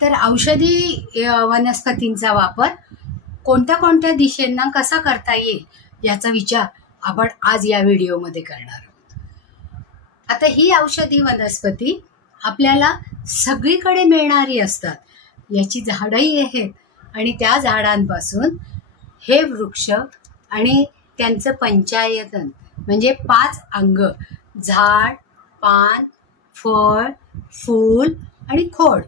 तर औषधी वनस्पतींचा वापर कोणत्या कोणत्या दिशेंना कसा करता येईल याचा विचार आपण आज या व्हिडिओमध्ये करणार आहोत. आता ही औषधी वनस्पती आपल्याला सगळीकडे मिळणारी असतात. याची झाडंही आहेत आणि त्या झाडांपासून हे वृक्ष आणि त्यांचं पंचायतन म्हणजे 5 अंग, झाड, पान, फळ, फूल आणि खोड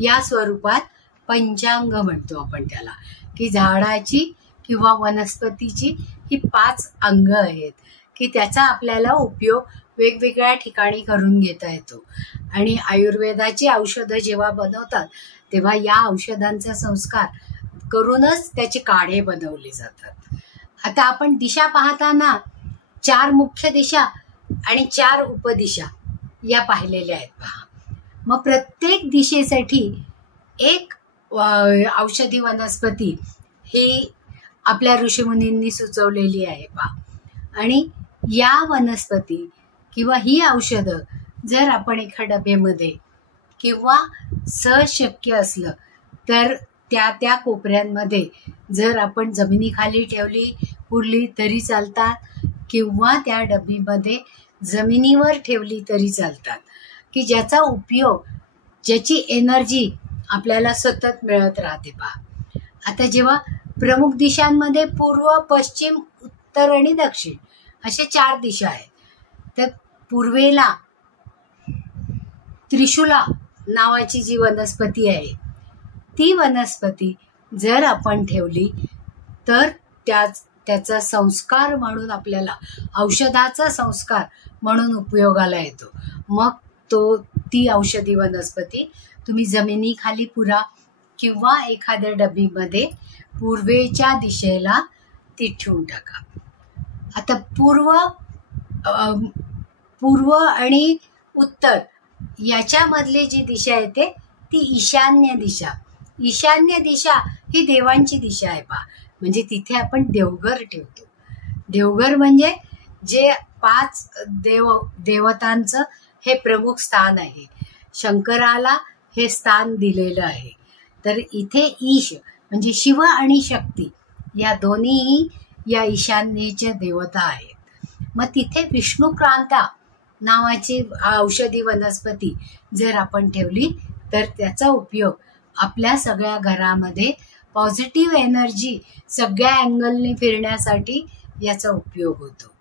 या स्वरूपात पंचांग म्हणतो आपण त्याला, की झाडाची किंवा वनस्पतीची ही 5 अंग आहेत की त्याचा आपल्याला उपयोग वेगवेगळ्या ठिकाणी करून घेता येतो. आणि आयुर्वेदाची औषधं जेव्हा बनवतात तेव्हा या औषधांचा संस्कार करूनच त्याची काढे बनवली जातात. आता आपण दिशा पाहताना 4 मुख्य दिशा आणि 4 उपदिशा या पाहिलेल्या आहेत पहा. मग प्रत्येक दिशेसाठी एक औषधी वनस्पती ही आपल्या ऋषीमुनींनी सुचवलेली आहे पहा. आणि या वनस्पती किंवा ही औषधं जर आपण एका डब्यामध्ये किंवा शक्य असलं तर त्या कोपऱ्यांमध्ये जर आपण जमिनीखाली ठेवली पुरली तरी चालतात, किंवा त्या डबीमध्ये जमिनीवर ठेवली तरी चालतात, की ज्याचा उपयोग, ज्याची एनर्जी आपल्याला सतत मिळत राहते पहा. आता जेव्हा प्रमुख दिशांमध्ये पूर्व, पश्चिम, उत्तर आणि दक्षिण असे 4 दिशा आहेत. तर पूर्वेला त्रिशूला नावाची जी वनस्पती आहे ती वनस्पती जर आपण ठेवली तर त्याचा संस्कार म्हणून आपल्याला औषधाचा संस्कार म्हणून उपयोगाला येतो. मग ती औषधी वनस्पती तुम्ही जमिनीखाली पुरा किंवा एखाद्या डबीमध्ये पूर्वेच्या दिशेला ती ठेवून टाका. आता पूर्व आणि उत्तर याच्यामधली जी दिशा येते ती ईशान्य दिशा. ईशान्य दिशा ही देवांची दिशा आहे पहा. म्हणजे तिथे आपण देवघर ठेवतो. देवघर म्हणजे जे 5 देवतांचं हे प्रमुख स्थान आहे. शंकराला हे स्थान दिलेलं आहे. तर इथे ईश म्हणजे शिव आणि शक्ती या दोन्हीही या ईशान्येच्या देवता आहेत. मग तिथे विष्णुक्रांता नावाची औषधी वनस्पती जर आपण ठेवली तर त्याचा उपयोग आपल्या सगळ्या घरामध्ये पॉझिटिव्ह एनर्जी सगळ्या अँगलने फिरण्यासाठी याचा उपयोग होतो.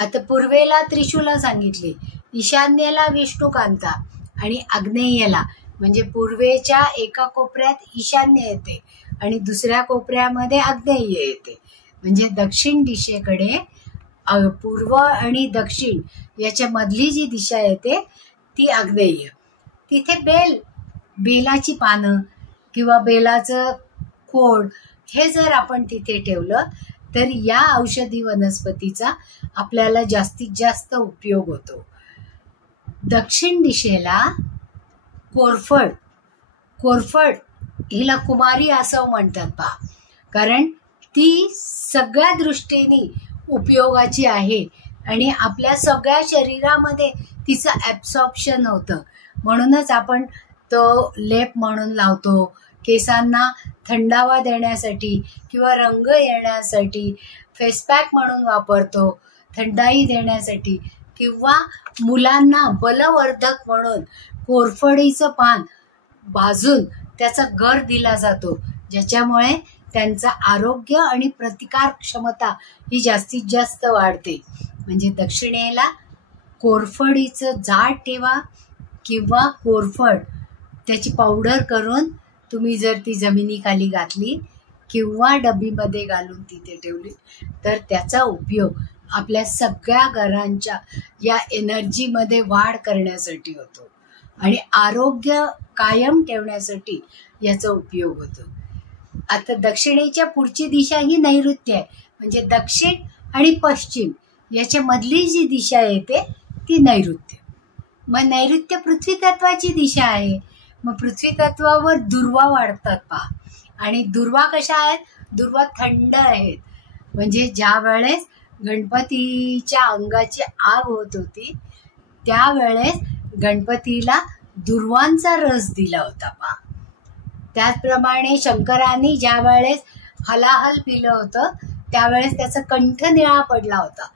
आता पूर्वेला त्रिशूला सांगितली, ईशान्येला विष्णुकांता आणि आग्नेयेला म्हणजे पूर्वेच्या एका कोपऱ्यात ईशान्य येते आणि दुसऱ्या कोपऱ्यामध्ये आग्नेय येते. म्हणजे दक्षिण दिशेकडे पूर्व आणि दक्षिण याच्या मधली जी दिशा येते ती आग्नेय. तिथे बेलाची पानं किंवा बेलाचं खोड हे जर आपण तिथे ठेवलं तर या औषधी वनस्पतीचा आपल्याला जास्तीत जास्त उपयोग होतो. दक्षिण दिशेला कोरफड हिला कुमारी असं म्हणतात पहा, कारण ती सगळ्या दृष्टीने उपयोगाची आहे आणि आपल्या सगळ्या शरीरामध्ये तिचं ॲब्सॉर्प्शन होतं. म्हणूनच आपण तो लेप म्हणून लावतो. केसांना थंडावा देण्यासाठी किंवा रंग येण्यासाठी फेसपॅक म्हणून वापरतो, थंडाई देण्यासाठी, किंवा मुलांना बलवर्धक म्हणून कोरफडीचं पान भाजून त्याचा गर दिला जातो, ज्याच्यामुळे त्यांचं आरोग्य आणि प्रतिकार क्षमता ही जास्तीत जास्त वाढते. म्हणजे दक्षिणेला कोरफडीचं झाड ठेवा किंवा कोरफड त्याची पावडर करून तुम्ही जर ती जमिनीखाली घातली किंवा डबीमध्ये घालून तिथे ठेवली तर त्याचा उपयोग आपल्या सगळ्या घरांच्या या एनर्जीमध्ये वाढ करण्यासाठी होतो आणि आरोग्य कायम ठेवण्यासाठी याचा उपयोग होतो. आता दक्षिणेच्या पुढची दिशा ही नैऋत्य आहे. म्हणजे दक्षिण आणि पश्चिम याच्या मधली जी दिशा येते ती नैऋत्य. मग नैऋत्य पृथ्वी तत्वाची दिशा आहे. मग पृथ्वी तत्वावर दुर्वा वाढतात पहा. आणि दुर्वा कशा आहेत? दुर्वा थंड आहेत. म्हणजे ज्या वेळेस गणपतीच्या अंगाची आग होत होती त्यावेळेस गणपतीला दुर्वांचा रस दिला होता पहा. त्याचप्रमाणे शंकरांनी ज्या वेळेस हलाहल पिलं होतं त्यावेळेस त्याचा कंठ निळा पडला होता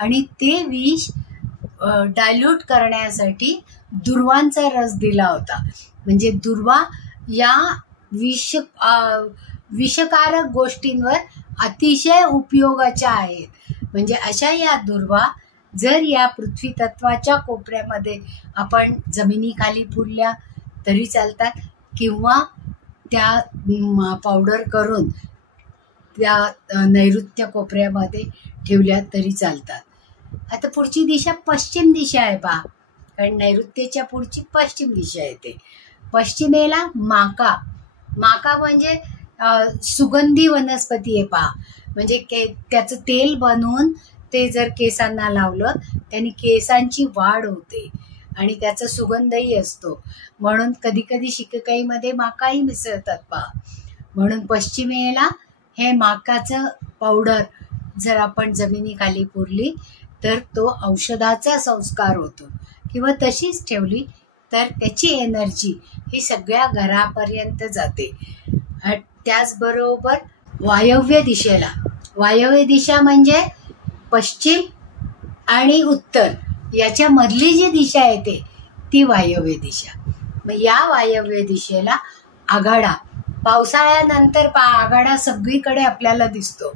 आणि ते विष डायल्यूट करण्यासाठी दुर्वांचा रस दिला होता. म्हणजे दुर्वा या विषकारक गोष्टींवर अतिशय उपयोगाच्या आहेत. म्हणजे अशा या दुर्वा जर या पृथ्वी तत्वाच्या कोपऱ्यामध्ये आपण जमिनीखाली पुरल्या तरी चालतात किंवा त्या पावडर करून त्या नैऋत्य कोपऱ्यामध्ये ठेवल्या तरी चालतात. आता पुढची दिशा पश्चिम दिशा आहे पहा, कारण नैऋत्येच्या पुढची पश्चिम दिशा येते. पश्चिमेला माका. माका म्हणजे सुगंधी वनस्पती आहे पहा. म्हणजे त्याचं तेल बनवून ते जर केसांना लावलं त्याने केसांची वाढ होते आणि त्याचा सुगंधही असतो. म्हणून कधी कधी शिकेकाईमध्ये माकाही मिसळतात पहा. म्हणून पश्चिमेला हे माकाचं पावडर जर आपण जमिनीखाली पुरली तर तो औषधाचा संस्कार होतो किंवा तशीच ठेवली तर त्याची एनर्जी ही सगळ्या घरापर्यंत जाते. त्याचबरोबर वायव्य दिशेला, वायव्य दिशा म्हणजे पश्चिम आणि उत्तर याच्या मधली जी दिशा येते ती वायव्य दिशा. मग या वायव्य दिशेला आघाडा. पावसाळ्यानंतर आघाडा सगळीकडे आपल्याला दिसतो.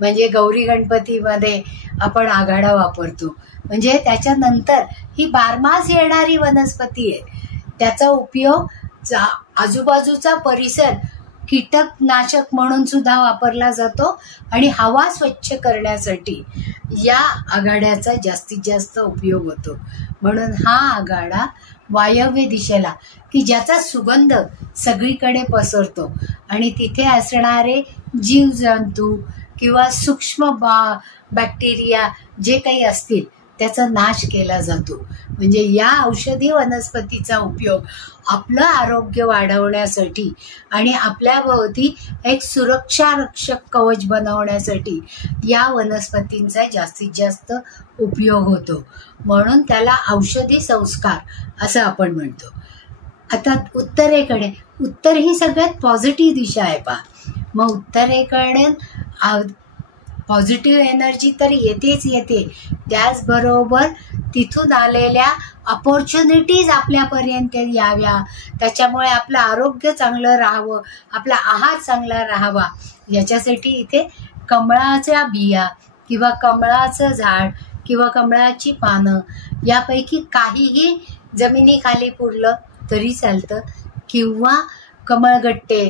म्हणजे गौरी गणपतीमध्ये आपण आघाडा वापरतो. म्हणजे त्याच्यानंतर ही बारमास येणारी वनस्पती आहे. त्याचा उपयोग आजूबाजूचा परिसर कीटकनाशक म्हणून सुद्धा वापरला जातो आणि हवा स्वच्छ करण्यासाठी या आघाड्याचा जास्तीत जास्त उपयोग होतो. म्हणून हा आघाडा वायव्य दिशेला की ज्याचा सुगंध सगळीकडे पसरतो आणि तिथे असणारे जीवजंतू किंवा सूक्ष्म बॅक्टेरिया जे काही असतील त्याचा नाश केला जातो. म्हणजे या औषधी वनस्पतीचा उपयोग आपलं आरोग्य वाढवण्यासाठी आणि आपल्याभोवती एक सुरक्षा रक्षक कवच बनवण्यासाठी या वनस्पतींचा जास्तीत जास्त उपयोग होतो. म्हणून त्याला औषधी संस्कार असं आपण म्हणतो. आता उत्तरेकडे, उत्तर ही सगळ्यात पॉझिटिव्ह दिशा आहे पहा. मग उत्तरेकडे पॉझिटिव्ह एनर्जी तर येतेच येते, त्याचबरोबर तिथून आलेल्या अपॉर्च्युनिटीज आपल्यापर्यंत याव्या, त्याच्यामुळे आपलं आरोग्य चांगलं राहावं, आपला आहार चांगला राहावा याच्यासाठी इथे कमळाच्या बिया किंवा कमळाचं झाड किंवा कमळाची पानं यापैकी काहीही जमिनीखाली पुरलं तरी चालतं किंवा कमळगट्टे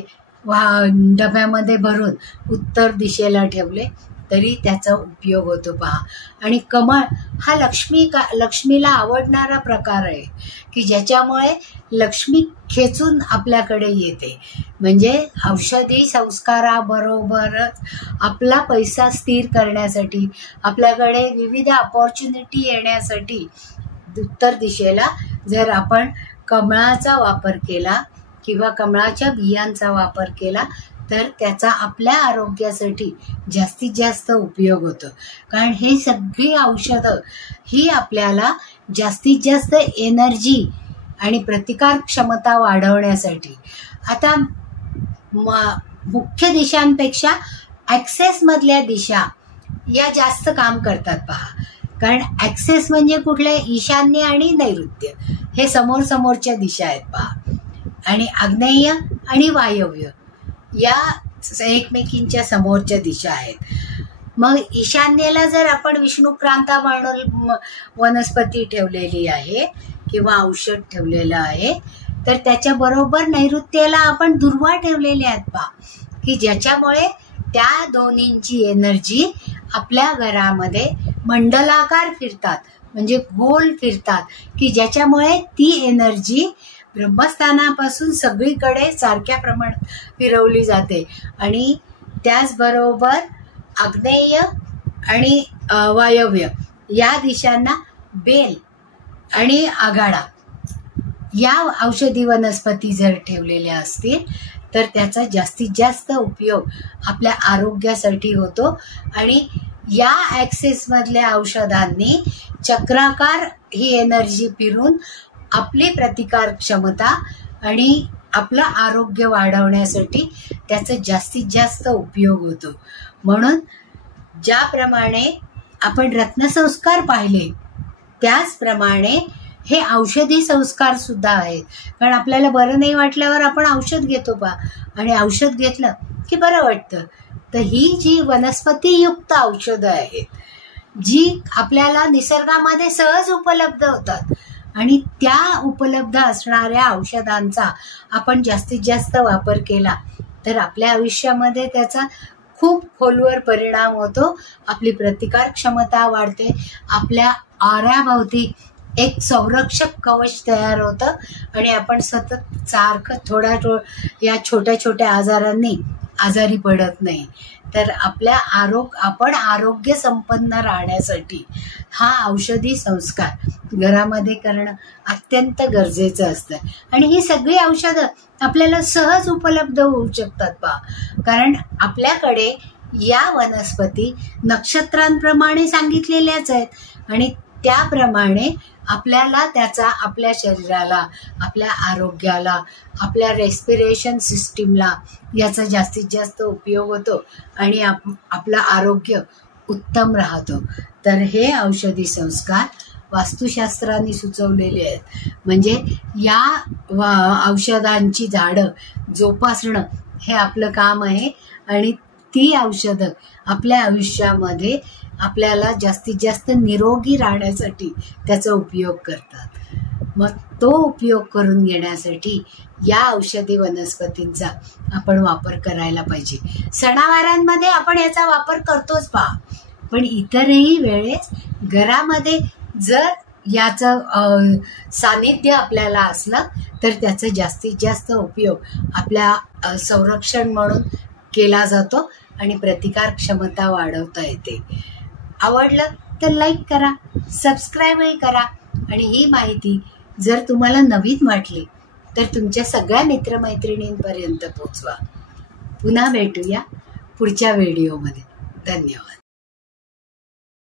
डब्यामध्ये भरून उत्तर दिशेला ठेवले तरी त्याचा उपयोग होतो पहा. आणि कमळ हा लक्ष्मीला आवडणारा प्रकार आहे की ज्याच्यामुळे लक्ष्मी खेचून आपल्याकडे येते. म्हणजे औषधी संस्काराबरोबरच आपला पैसा स्थिर करण्यासाठी, आपल्याकडे विविध अपॉर्च्युनिटी येण्यासाठी उत्तर दिशेला जर आपण कमळाचा वापर केला किंवा कमळाच्या बियांचा वापर केला तर त्याचा आपल्या आरोग्यासाठी जास्तीत जास्त उपयोग होतो. कारण हे सगळी औषधं ही आपल्याला जास्तीत जास्त एनर्जी आणि प्रतिकार क्षमता वाढवण्यासाठी. आता मुख्य दिशांपेक्षा ॲक्सेसमधल्या दिशा या जास्त काम करतात पहा. कारण ॲक्सेस म्हणजे कुठले, ईशान्य आणि नैऋत्य हे समोरच्या दिशा आहेत पहा. आणि आग्नेय आणि वायव्य या एकमेकींच्या समोरच्या दिशा आहेत. मग ईशान्येला जर आपण विष्णुक्रांता म्हणून वनस्पती ठेवलेली आहे किंवा औषध ठेवलेलं आहे तर त्याच्याबरोबर नैऋत्येला आपण दुर्वा ठेवलेले आहेत पहा, की ज्याच्यामुळे त्या दोन्हींची एनर्जी आपल्या घरामध्ये मंडलाकार फिरतात, म्हणजे गोल फिरतात, की ज्याच्यामुळे ती एनर्जी ब्रह्मस्थानापासून सगळीकडे सारख्या प्रमाणात फिरवली जाते. आणि त्याचबरोबर आग्नेय आणि वायव्य या दिशांना बेल आणि आघाडा या औषधी वनस्पती जर ठेवलेल्या असतील तर त्याचा जास्तीत जास्त उपयोग आपल्या आरोग्यासाठी होतो. आणि या ॲक्सेसमधल्या औषधांनी चक्राकार ही एनर्जी फिरून आपली प्रतिकार क्षमता आणि आपलं आरोग्य वाढवण्यासाठी त्याचा जास्तीत जास्त उपयोग होतो. म्हणून ज्याप्रमाणे आपण रत्नसंस्कार पाहिले त्याचप्रमाणे हे औषधी संस्कार सुद्धा आहेत. कारण आपल्याला बरं नाही वाटल्यावर आपण औषध घेतो आणि औषध घेतलं की बरं वाटतं. तर ही जी वनस्पतीयुक्त औषधं आहेत जी आपल्याला निसर्गामध्ये सहज उपलब्ध होतात आणि त्या उपलब्ध असणाऱ्या औषधांचा आपण जास्तीत जास्त वापर केला तर आपल्या आयुष्यामध्ये त्याचा खूप खोलवर परिणाम होतो. आपली प्रतिकार क्षमता वाढते, आपल्या आऱ्याभोवती एक संरक्षक कवच तयार होतं आणि आपण सतत सारखं या छोट्या छोट्या आजारांनी आजारी पडत नाही. तर आपण आरोग्य संपन्न राहण्यासाठी हा औषधी संस्कार घरामध्ये करणं अत्यंत गरजेचं असतं. आणि ही सगळी औषधं आपल्याला सहज उपलब्ध होऊ शकतात कारण आपल्याकडे या वनस्पती नक्षत्रांप्रमाणे सांगितलेल्याच आहेत आणि त्याप्रमाणे आपल्याला त्याचा आपल्या शरीराला, आपल्या आरोग्याला, आपल्या रेस्पिरेशन सिस्टीमला याचा जास्तीत जास्त उपयोग होतो आणि आपलं आरोग्य उत्तम राहतो. तर हे औषधी संस्कार वास्तुशास्त्राने सुचवलेले आहेत. म्हणजे या औषधांची झाडं जोपासणं हे आपलं काम आहे आणि ती औषधं आपल्या आयुष्यामध्ये आपल्याला जास्तीत जास्त निरोगी राहण्यासाठी त्याचा उपयोग करतात. मग तो उपयोग करून घेण्यासाठी या औषधी वनस्पतींचा आपण वापर करायला पाहिजे. सणावारांमध्ये आपण याचा वापर करतोच पण इतरही वेळेस घरामध्ये जर याचं सानिध्य आपल्याला असलं तर त्याचा जास्तीत जास्त उपयोग आपल्या संरक्षण म्हणून केला जातो आणि प्रतिकार क्षमता वाढवता येते. आवडलं तर लाईक करा, सबस्क्राईबही करा आणि ही माहिती जर तुम्हाला नवीन वाटली तर तुमच्या सगळ्या मित्रमैत्रिणींपर्यंत पोहोचवा. पुन्हा भेटूया पुढच्या व्हिडिओमध्ये. धन्यवाद.